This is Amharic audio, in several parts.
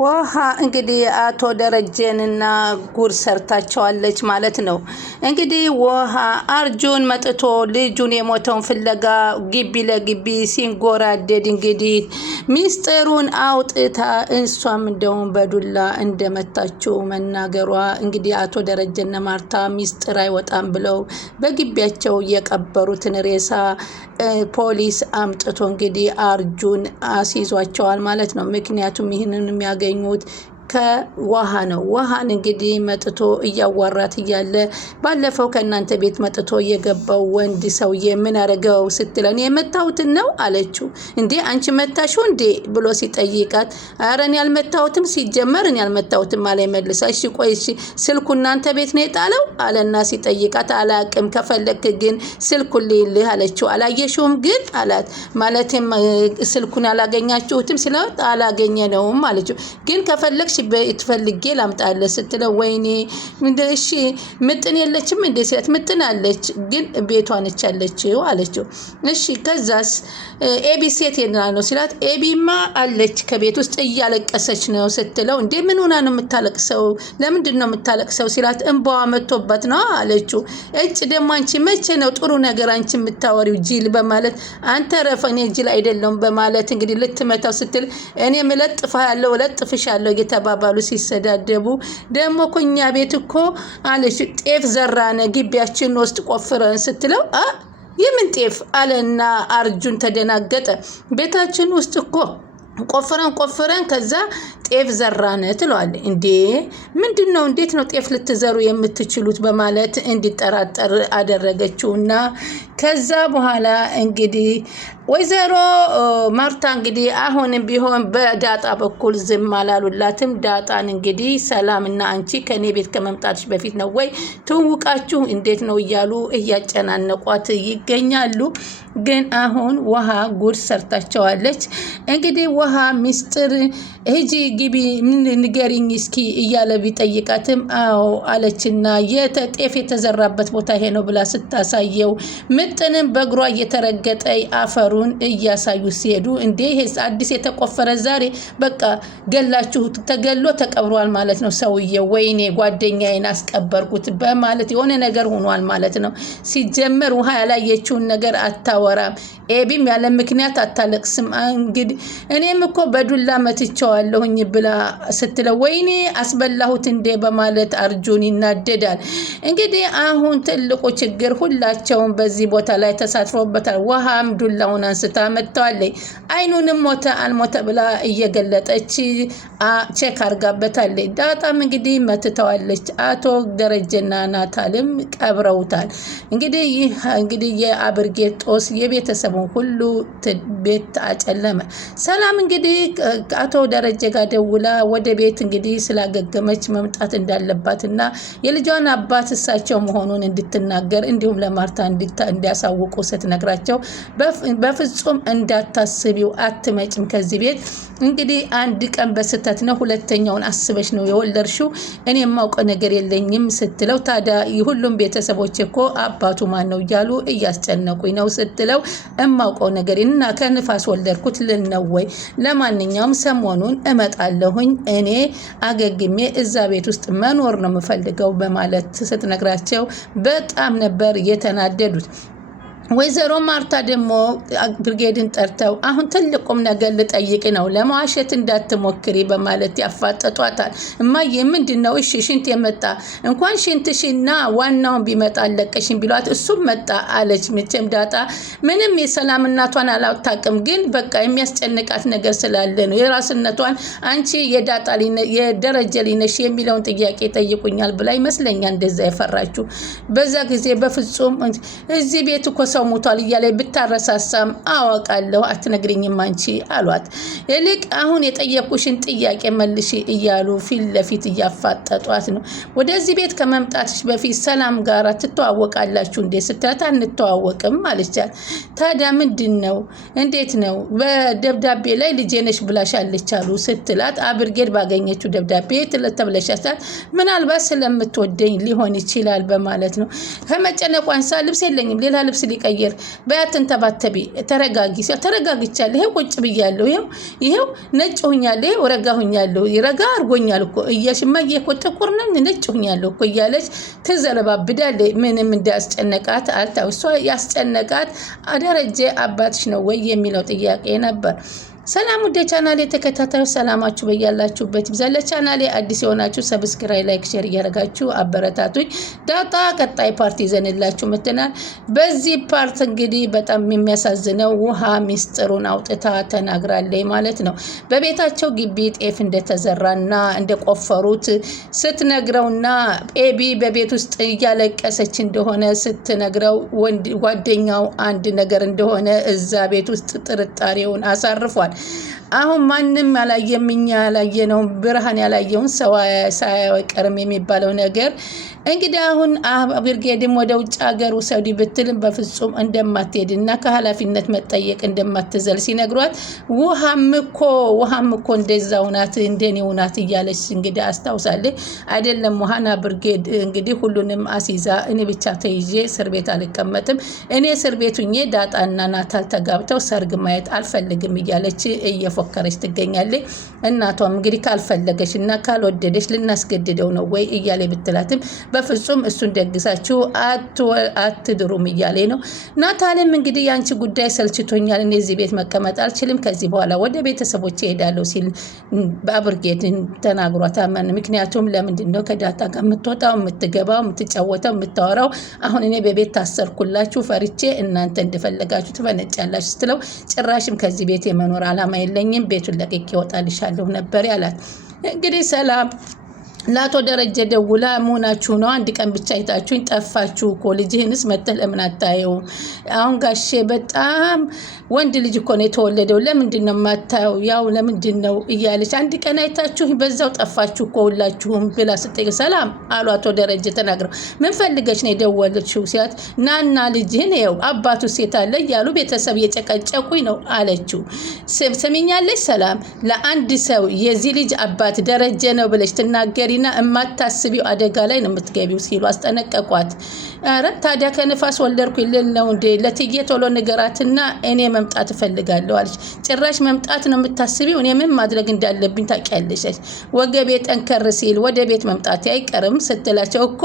ውሃ እንግዲህ አቶ ደረጀንና ጉር ሰርታቸዋለች ማለት ነው። እንግዲህ ውሃ አርጁን መጥቶ ልጁን የሞተውን ፍለጋ ግቢ ለግቢ ሲንጎራደድ እንግዲህ ሚስጥሩን አውጥታ እሷም እንደውም በዱላ እንደመታችው መናገሯ እንግዲህ አቶ ደረጀና ማርታ ሚስጥር አይወጣም ብለው በግቢያቸው የቀበሩትን ሬሳ ፖሊስ አምጥቶ እንግዲህ አርጁን አስይዟቸዋል ማለት ነው። ምክንያቱም ይህንን የሚያገኙት ከውሃ ነው። ውሃን እንግዲህ መጥቶ እያዋራት እያለ ባለፈው ከእናንተ ቤት መጥቶ የገባው ወንድ ሰውዬ ምን አረገው ስትለን የመታሁትን ነው አለችው። እንዴ አንቺ መታሽው እንዴ ብሎ ሲጠይቃት ኧረ እኔ ያልመታሁትም ሲጀመር እኔ ያልመታሁትም አለ መልሳ። እሺ ቆይ እሺ ስልኩ እናንተ ቤት ነው የጣለው አለና ሲጠይቃት አላቅም ከፈለክ ግን ስልኩን ልይልህ አለችው። አላየሽውም ግን አላት። ማለትም ስልኩን ያላገኛችሁትም ስለ አላገኘነውም አለችው። ግን ከፈለክሽ በትፈልጌ ላምጣለ ስትለው ወይኔ እሺ ምጥን የለችም እንዴ ሲላት ምጥን አለች ግን ቤቷ ነች ያለችው አለችው። እሺ ከዛስ ኤቢ ሴት የና ነው ሲላት ኤቢማ አለች ከቤት ውስጥ እያለቀሰች ነው ስትለው እንዴ ምን ሆና ነው የምታለቅሰው ለምንድን ነው የምታለቅሰው ሲላት እንባዋ መጥቶባት ነው አለችው። እጭ ደግሞ አንቺ መቼ ነው ጥሩ ነገር አንቺ የምታወሪው ጅል በማለት አንተ ረፈኔ ጅል አይደለም በማለት እንግዲህ ልትመታው ስትል እኔ ለጥፋለሁ ለጥፍሻለሁ ባሉ ሲሰዳደቡ ደግሞ ኮኛ ቤት እኮ አለሽ ጤፍ ዘራነ ግቢያችን ውስጥ ቆፍረን ስትለው የምን ጤፍ አለና አርጁን ተደናገጠ። ቤታችን ውስጥ እኮ ቆፍረን ከዛ ጤፍ ዘራነ ትሏል። እንዴ ምንድነው እንዴት ነው ጤፍ ልትዘሩ የምትችሉት በማለት እንዲጠራጠር አደረገችውና ከዛ በኋላ እንግዲህ ወይዘሮ ማርታ እንግዲህ አሁንም ቢሆን በዳጣ በኩል ዝም አላሉላትም። ዳጣን እንግዲህ ሰላምና አንቺ ከኔ ቤት ከመምጣትሽ በፊት ነው ወይ ትውውቃችሁ እንዴት ነው እያሉ እያጨናነቋት ይገኛሉ። ግን አሁን ውሃ ጉድ ሰርታቸዋለች። እንግዲህ ውሃ ሚስጥር ሂጂ ግቢ ንገሪኝ እስኪ እያለ ቢጠይቃትም አዎ አለችና ጤፍ የተዘራበት ቦታ ይሄ ነው ብላ ስታሳየው ምጥንም በእግሯ እየተረገጠ አፈሩን እያሳዩ ሲሄዱ እንዴ ይሄ አዲስ የተቆፈረ ዛሬ በቃ ገላችሁ ተገሎ ተቀብሯል ማለት ነው ሰውዬው ወይኔ ጓደኛዬን አስቀበርኩት በማለት የሆነ ነገር ሆኗል ማለት ነው። ሲጀመር ውሃ ያላየችውን ነገር አታወራም። ኤቢም ያለ ምክንያት አታለቅስም። እንግዲህ እኔም እኮ በዱላ መትቸዋለሁኝ ብላ ስትለው ወይኔ አስበላሁት እንዴ በማለት አርጁን ይናደዳል። እንግዲህ አሁን ትልቁ ችግር ሁላቸውም በዚህ ቦታ ላይ ተሳትፎበታል። ውሃም ዱላውን አንስታ መጥተዋለች። አይኑንም ሞተ አልሞተ ብላ እየገለጠች ቼክ አርጋበታለች። ዳጣም እንግዲህ መትተዋለች። አቶ ደረጀና ናታልም ቀብረውታል። እንግዲህ ይህ እንግዲህ የአብርጌት ጦስ የቤተሰቡን ሁሉ ቤት አጨለመ። ሰላም እንግዲህ አቶ ደረጀ ጋር ደውላ ወደ ቤት እንግዲህ ስላገገመች መምጣት እንዳለባትና የልጇን አባት እሳቸው መሆኑን እንድትናገር እንዲሁም ለማርታ እንዲያሳውቁ ስትነግራቸው በፍጹም እንዳታስቢው አትመጭም ከዚህ ቤት እንግዲህ አንድ ቀን በስተት ነው ሁለተኛውን አስበሽ ነው የወለድሽው እኔ የማውቀው ነገር የለኝም ስትለው ታዲያ ሁሉም ቤተሰቦች እኮ አባቱ ማን ነው እያሉ እያስጨነቁኝ ነው ስትለው እማውቀው ነገር እና ከንፋስ ወለድኩት ልነወይ ለማንኛውም ሰሞኑን እመጣለሁኝ እኔ አገግሜ እዛ ቤት ውስጥ መኖር ነው የምፈልገው በማለት ስትነግራቸው በጣም ነበር የተናደዱት። ወይዘሮ ማርታ ደግሞ ብርጌድን ጠርተው አሁን ትልቁም ነገር ልጠይቅ ነው ለማዋሸት እንዳትሞክሪ በማለት ያፋጠጧታል። እማዬ ምንድነው? እሺ ሽንት የመጣ እንኳን ሽንትሽና ዋናውን ቢመጣ አለቀሽን ቢሏት እሱም መጣ አለች። መቼም ዳጣ ምንም የሰላም እናቷን አላታቅም ግን በቃ የሚያስጨንቃት ነገር ስላለ ነው የራስነቷን አንቺ የደረጀ ሊነሽ የሚለውን ጥያቄ ጠይቁኛል ብላ ይመስለኛል እንደዛ የፈራችሁ። በዛ ጊዜ በፍጹም እዚህ ቤት እኮ ሰው ሞቷል እያለ ብታረሳሳም አወቃለሁ አትነግሪኝም አንቺ አሏት። ይልቅ አሁን የጠየቁሽን ጥያቄ መልሺ እያሉ ፊት ለፊት እያፋጠጧት ነው። ወደዚህ ቤት ከመምጣትሽ በፊት ሰላም ጋር ትተዋወቃላችሁ እንዴ ስትላት አንተዋወቅም አለቻት። ታዲያ ምንድነው እንዴት ነው በደብዳቤ ላይ ልጄ ነሽ ብላሻለች አሉ ስትላት አብርጌድ ባገኘችው ደብዳቤ ተብለሻታል ምናልባት ስለምትወደኝ ሊሆን ይችላል በማለት ነው። ከመጨነቋንሳ ልብስ የለኝም ሌላ ልብስ ሊቀ መቀየር በያትን ተባተቢ ተረጋጊ ተረጋግቻለሁ ይሄው ቁጭ ብያለሁ ይሄው ነጭ ሆኛለሁ ረጋ ሆኛለሁ ረጋ አርጎኛል እኮ እያሽማዬ እኮ ጥቁር ነኝ ነጭ ሆኛለሁ እኮ እያለች ትዘለባብዳለች ምንም እንዳስጨነቃት አልታውሷ ያስጨነቃት ደረጀ አባትሽ ነው ወይ የሚለው ጥያቄ ነበር ሰላም ወደ ቻናሌ ተከታታዩ ሰላማችሁ በያላችሁበት ይብዛል ለቻናሌ አዲስ የሆናችሁ ሰብስክራይብ ላይክ ሼር እያደረጋችሁ አበረታቱኝ ዳጣ ቀጣይ ፓርቲ ይዘንላችሁ መተናል በዚህ ፓርት እንግዲህ በጣም የሚያሳዝነው ውሃ ሚስጥሩን አውጥታ ተናግራለች ማለት ነው በቤታቸው ግቢ ጤፍ እንደተዘራና እንደቆፈሩት ስትነግረውና ኤቢ በቤት ውስጥ እያለቀሰች እንደሆነ ስትነግረው ጓደኛው አንድ ነገር እንደሆነ እዛ ቤት ውስጥ ጥርጣሬውን አሳርፏል አሁን ማንንም ያላየምኛ ያላየነው ብርሃን ያላየውን ሰው ሳይቀርም የሚባለው ነገር እንግዲህ አሁን ብርጌድም ወደ ውጭ ሀገር ወሰዱ ብትልም በፍጹም እንደማትሄድና ከኃላፊነት መጠየቅ እንደማትዘል ሲነግሯት ውሃም እኮ እንደዛው ናት እንደኔው ናት እያለች እንግዲህ አስታውሳለች አይደለም ውሃና ብርጌድ እንግዲህ ሁሉንም አሲዛ እኔ ብቻ ተይዤ እስር ቤት አልቀመጥም እኔ እስር ቤቱኜ ዳጣና ናታል ተጋብተው ሰርግ ማየት አልፈልግም እያለች እየፎከረች ትገኛለች እናቷም እንግዲህ ካልፈለገሽና ካልወደደሽ ልናስገድደው ነው ወይ እያለ ብትላትም በፍጹም እሱን ደግሳችሁ አትድሩም እያለ ነው ናታልም እንግዲህ ያንቺ ጉዳይ ሰልችቶኛል እኔ እዚህ ቤት መቀመጥ አልችልም ከዚህ በኋላ ወደ ቤተሰቦቼ ሄዳለሁ ሲል በአብርጌድን ተናግሯታል ምክንያቱም ለምንድነው ከዳጣ ጋር የምትወጣው የምትገባው የምትጫወተው የምታወራው አሁን እኔ በቤት ታሰርኩላችሁ ፈርቼ እናንተ እንደፈለጋችሁ ትፈነጫላችሁ ስትለው ጭራሽም ከዚህ ቤት የመኖር አላማ የለኝም ቤቱን ለቅቄ እወጣልሻለሁ ነበር ያላት እንግዲህ ሰላም ላቶ ደረጀ ደውላ መሆናችሁ ነው አንድ ቀን ብቻ አይታችሁኝ ጠፋችሁ እኮ ልጅህንስ መተህ ለምን አታየው አሁን ጋሼ በጣም ወንድ ልጅ እኮ ነው የተወለደው ለምንድነው ማታየው ያው ለምንድነው እያለች አንድ ቀን አይታችሁኝ በዛው ጠፋችሁ እኮ ሁላችሁም ብላ ስትጠይቅ ሰላም አሉ አቶ ደረጀ ተናግረው ምን ፈልገሽ ነው የደወለችው ሲያት ናና ልጅህን ይኸው አባቱ ሴት አለ እያሉ ቤተሰብ እየጨቀጨቁኝ ነው አለችው ስሚኛለሽ ሰላም ለአንድ ሰው የዚህ ልጅ አባት ደረጀ ነው ብለሽ ትናገሪና እማታስቢው አደጋ ላይ ነው የምትገቢው ሲሉ አስጠነቀቋት አረ ታዲያ ከነፋስ ወልደርኩ ይልነው እንደ ለትዬ ቶሎ ንገራትና እኔ መምጣት እፈልጋለሁ አለች ጭራሽ መምጣት ነው የምታስቢው እኔ ምን ማድረግ እንዳለብኝ ታውቂያለሽ ወገቤ ጠንከር ሲል ወደ ቤት መምጣት አይቀርም ስትላቸው እኮ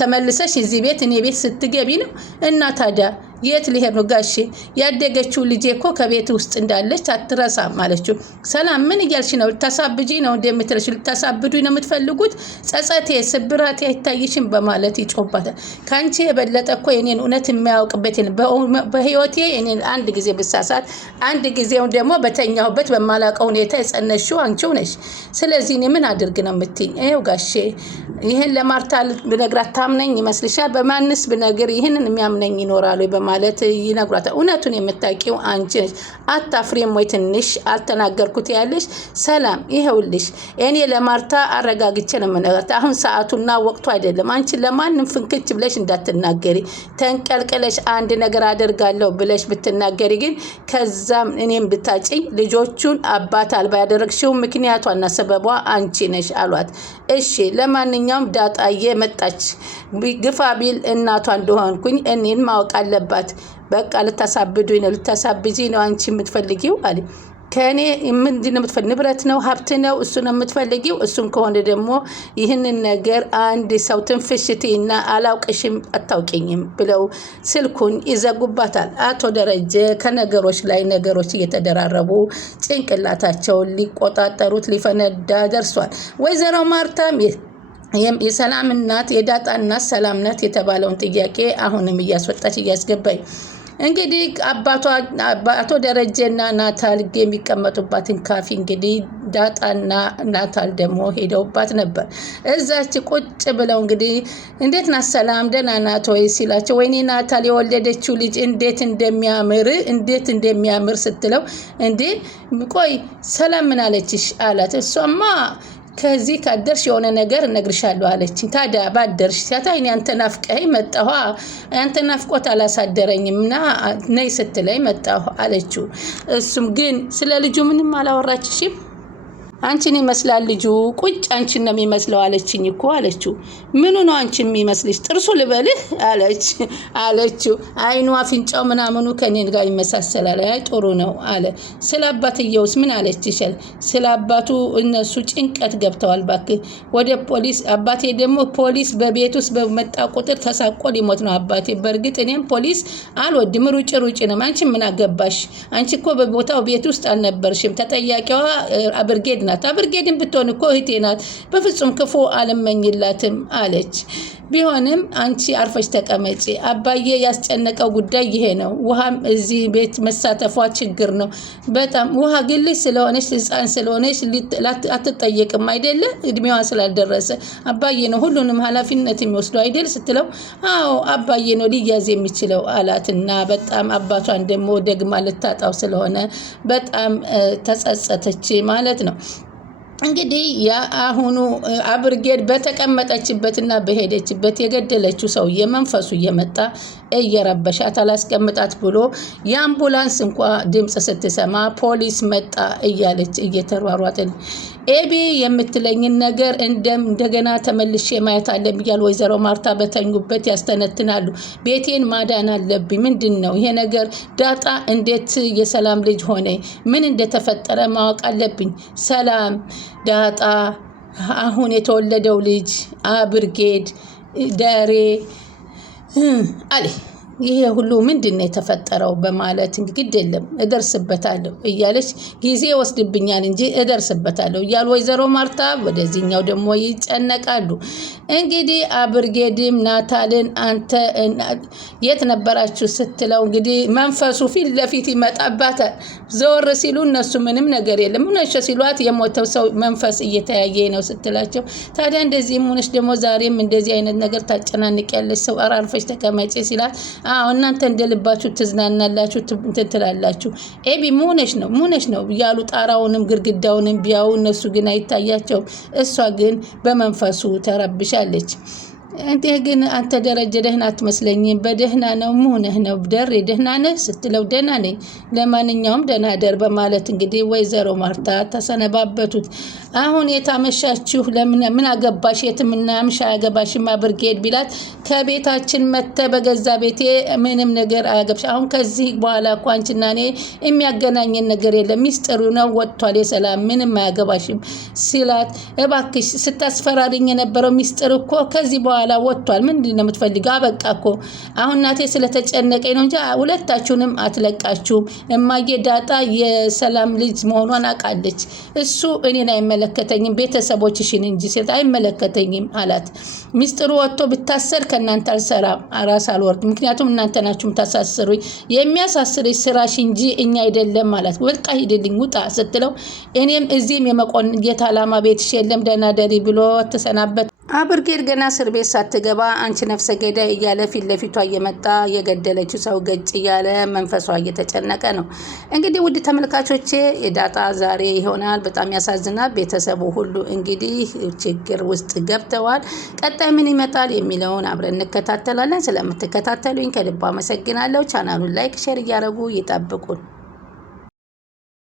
ተመልሰሽ እዚህ ቤት እኔ ቤት ስትገቢ ነው እና ታዲያ የት ሊሄድ ነው ጋሼ ያደገችው ልጄ እኮ ከቤት ውስጥ እንዳለች አትረሳም አለችው ሰላም ምን እያልሽ ነው ልታሳብጂ ነው እንደምትረሽ ልታሳብዱኝ ነው የምትፈልጉት ጸጸቴ ስብራቴ አይታይሽም በማለት ይጮባታል ካንቺ የበለጠ እኮ የኔን እውነት የሚያውቅበት በህይወቴ እኔን አንድ ጊዜ ብሳሳት አንድ ጊዜው ደግሞ በተኛውበት በማላቀው ሁኔታ የጸነሽው አንቺው ነሽ ስለዚህ እኔ ምን አድርግ ነው የምትይኝ ይሄው ጋሼ ይሄን ለማርታ ብነግራት ታምነኝ ይመስልሻል በማንስ ብነግር ይሄንን የሚያምነኝ ይኖራል ማለት ይነግራታል እውነቱን የምታውቂው አንቺ ነሽ አታፍሪም ወይ ትንሽ አልተናገርኩት ያለሽ ሰላም ይሄውልሽ እኔ ለማርታ አረጋግቼ ነው የምነግራት አሁን ሰዓቱና ወቅቱ አይደለም አንቺ ለማንም ፍንክች ብለሽ እንዳትናገሪ ተንቀልቀለሽ አንድ ነገር አደርጋለሁ ብለሽ ብትናገሪ ግን ከዛም እኔም ብታጭኝ ልጆቹን አባት አልባ ያደረግሽው ምክንያቷና ሰበቧ አንቺ ነሽ አሏት እሺ ለማንኛውም ዳጣዬ መጣች ግፋ ቢል እናቷ እንደሆንኩኝ እኔን ማወቅ አለባት በቃ ልታሳብዱኝ ነው ልታሳብጂ ነው አንቺ የምትፈልጊው አለ ከኔ ምንድነው የምትፈልጊው ንብረት ነው ሀብት ነው እሱ ነው የምትፈልጊው እሱም ከሆነ ደግሞ ይህንን ነገር አንድ ሰው ትንፍሽቲና አላውቅሽም አታውቂኝም ብለው ስልኩን ይዘጉባታል አቶ ደረጀ ከነገሮች ላይ ነገሮች እየተደራረቡ ጭንቅላታቸውን ሊቆጣጠሩት ሊፈነዳ ደርሷል ወይዘሮ ማርታም የሰላም እናት የዳጣ እናት ሰላም ናት የተባለውን ጥያቄ አሁንም እያስወጣች እያስገባኝ እንግዲህ አቶ ደረጀና ናታል የሚቀመጡባትን ካፌ እንግዲህ ዳጣና ናታል ደግሞ ሄደውባት ነበር እዛች ቁጭ ብለው እንግዲህ እንዴት ናት ሰላም ደህና ናት ወይ ሲላቸው ወይኔ ናታል የወለደችው ልጅ እንዴት እንደሚያምር ስትለው እንዴ ቆይ ሰላም ምን አለችሽ አላት እሷማ ከዚህ ካደርሽ የሆነ ነገር እነግርሻለሁ አለችኝ ታዲያ ባደርሽ ሲያታይኝ አንተ ናፍቀኸኝ መጣሁ አንተ ናፍቆት አላሳደረኝምና ነይ ስትለኝ መጣሁ አለችው እሱም ግን ስለ ልጁ ምንም አላወራችሽም አንቺን ይመስላል ልጁ ቁጭ አንቺን ነው የሚመስለው አለችኝ እኮ አለችው። ምኑ ነው አንቺ የሚመስልሽ? ጥርሱ ልበልህ አለችው። አይኑ አፍንጫው ምናምኑ ከኔን ጋር ይመሳሰላል። አይ ጥሩ ነው አለ። ስለ አባትየውስ ምን አለችሻል? ስለ አባቱ እነሱ ጭንቀት ገብተዋል። ባክህ ወደ ፖሊስ አባቴ ደግሞ ፖሊስ በቤት ውስጥ በመጣ ቁጥር ተሳቆ ሊሞት ነው አባቴ። በእርግጥ እኔም ፖሊስ አልወድም፣ ሩጭ ነው። አንቺ ምን አገባሽ? አንቺ እኮ በቦታው ቤት ውስጥ አልነበርሽም። ተጠያቂዋ አብርጌድ ናት። አብርጌድን ብትሆን እኮ እህቴ ናት። በፍጹም ክፉ አልመኝላትም አለች። ቢሆንም አንቺ አርፈሽ ተቀመጪ። አባዬ ያስጨነቀው ጉዳይ ይሄ ነው። ውሃም እዚህ ቤት መሳተፏ ችግር ነው በጣም። ውሃ ግን ልጅ ስለሆነች ሕፃን ስለሆነች አትጠየቅም አይደለ? እድሜዋ ስላልደረሰ አባዬ ነው ሁሉንም ኃላፊነት የሚወስደው አይደል ስትለው፣ አዎ አባዬ ነው ሊያዝ የሚችለው አላትና በጣም አባቷን ደግሞ ደግማ ልታጣው ስለሆነ በጣም ተጸጸተች ማለት ነው። እንግዲህ የአሁኑ አብርጌድ በተቀመጠችበትና በሄደችበት የገደለችው ሰውዬ መንፈሱ እየመጣ እየረበሻት አላስቀምጣት ብሎ የአምቡላንስ እንኳ ድምፅ ስትሰማ ፖሊስ መጣ እያለች እየተሯሯጥን ኤቢ የምትለኝን ነገር እንደገና ተመልሼ ማየት አለብኝ እያሉ ወይዘሮ ማርታ በተኙበት ያስተነትናሉ። ቤቴን ማዳን አለብኝ። ምንድን ነው ይሄ ነገር? ዳጣ እንዴት የሰላም ልጅ ሆነ? ምን እንደተፈጠረ ማወቅ አለብኝ። ሰላም፣ ዳጣ፣ አሁን የተወለደው ልጅ አብርጌድ፣ ደሬ አለ ይሄ ሁሉ ምንድን ነው የተፈጠረው? በማለት ግድ የለም እደርስበታለሁ እያለች ጊዜ ወስድብኛል እንጂ እደርስበታለሁ እያሉ ወይዘሮ ማርታ ወደዚህኛው ደግሞ ይጨነቃሉ። እንግዲህ አብርጌድም ናታልን አንተ የት ነበራችሁ ስትለው እንግዲህ መንፈሱ ፊት ለፊት ይመጣባታል። ዘወር ሲሉ እነሱ ምንም ነገር የለም ሆነሽ ሲሏት የሞተው ሰው መንፈስ እየተያየ ነው ስትላቸው፣ ታዲያ እንደዚህም ሆነሽ ደግሞ ዛሬም እንደዚህ አይነት ነገር ታጨናንቅ ያለች ሰው አራርፈሽ ተቀመጪ ሲላት፣ አዎ እናንተ እንደልባችሁ ትዝናናላችሁ ትላላችሁ። ኤቢ ሙነሽ ነው እያሉ ጣራውንም ግድግዳውንም ቢያው እነሱ ግን አይታያቸውም። እሷ ግን በመንፈሱ ተረብሻለች። እንዴ ግን አንተ ደረጀ ደህና አትመስለኝም። በደህና ነው ሙነህ ነው ደሬ ደህና ነህ ስትለው ደህና ነኝ፣ ለማንኛውም ደህና ደር በማለት እንግዲህ ወይዘሮ ማርታ ተሰነባበቱት። አሁን የታመሻችሁ ምን አገባሽ? የትምና ምሻ አገባሽማ ብርጌድ ቢላት፣ ከቤታችን መተ በገዛ ቤቴ ምንም ነገር አያገብሽ። አሁን ከዚህ በኋላ እኮ አንቺና እኔ የሚያገናኘን ነገር የለም፣ ሚስጥሩ ነው ወጥቷል። የሰላም ምንም አያገባሽም ሲላት፣ እባክሽ ስታስፈራሪኝ የነበረው ሚስጥር እኮ ከዚህ በኋላ ወጥቷል። ምንድን ነው የምትፈልገው? አበቃ እኮ አሁን እናቴ ስለተጨነቀኝ ነው እንጂ ሁለታችሁንም አትለቃችሁም። እማዬ ዳጣ የሰላም ልጅ መሆኗን አውቃለች። እሱ እኔን አይመለከተኝም ቤተሰቦችሽን እንጂ ሲል አይመለከተኝም አላት። ሚስጥሩ ወጥቶ ብታሰር ከእናንተ አልሰራም፣ ራስ አልወርድ። ምክንያቱም እናንተ ናችሁ የምታሳስሩኝ፣ የሚያሳስርሽ ስራሽ እንጂ እኛ አይደለም አላት። በቃ ሂድልኝ ውጣ ስትለው፣ እኔም እዚህም የመቆየት አላማ ቤትሽ የለም ደህና ደሪ ብሎ ተሰናበት። አብርጌድ ገና እስር ቤት ሳትገባ አንቺ ነፍሰ ገዳይ እያለ ፊት ለፊቷ እየመጣ የገደለችው ሰው ገጭ እያለ መንፈሷ እየተጨነቀ ነው። እንግዲህ ውድ ተመልካቾቼ የዳጣ ዛሬ ይሆናል። በጣም ያሳዝናል። ቤተሰቡ ሁሉ እንግዲህ ችግር ውስጥ ገብተዋል። ቀጣይ ምን ይመጣል የሚለውን አብረን እንከታተላለን። ስለምትከታተሉኝ ከልብ አመሰግናለሁ። ቻናሉን ላይክ፣ ሼር እያደረጉ ይጠብቁን።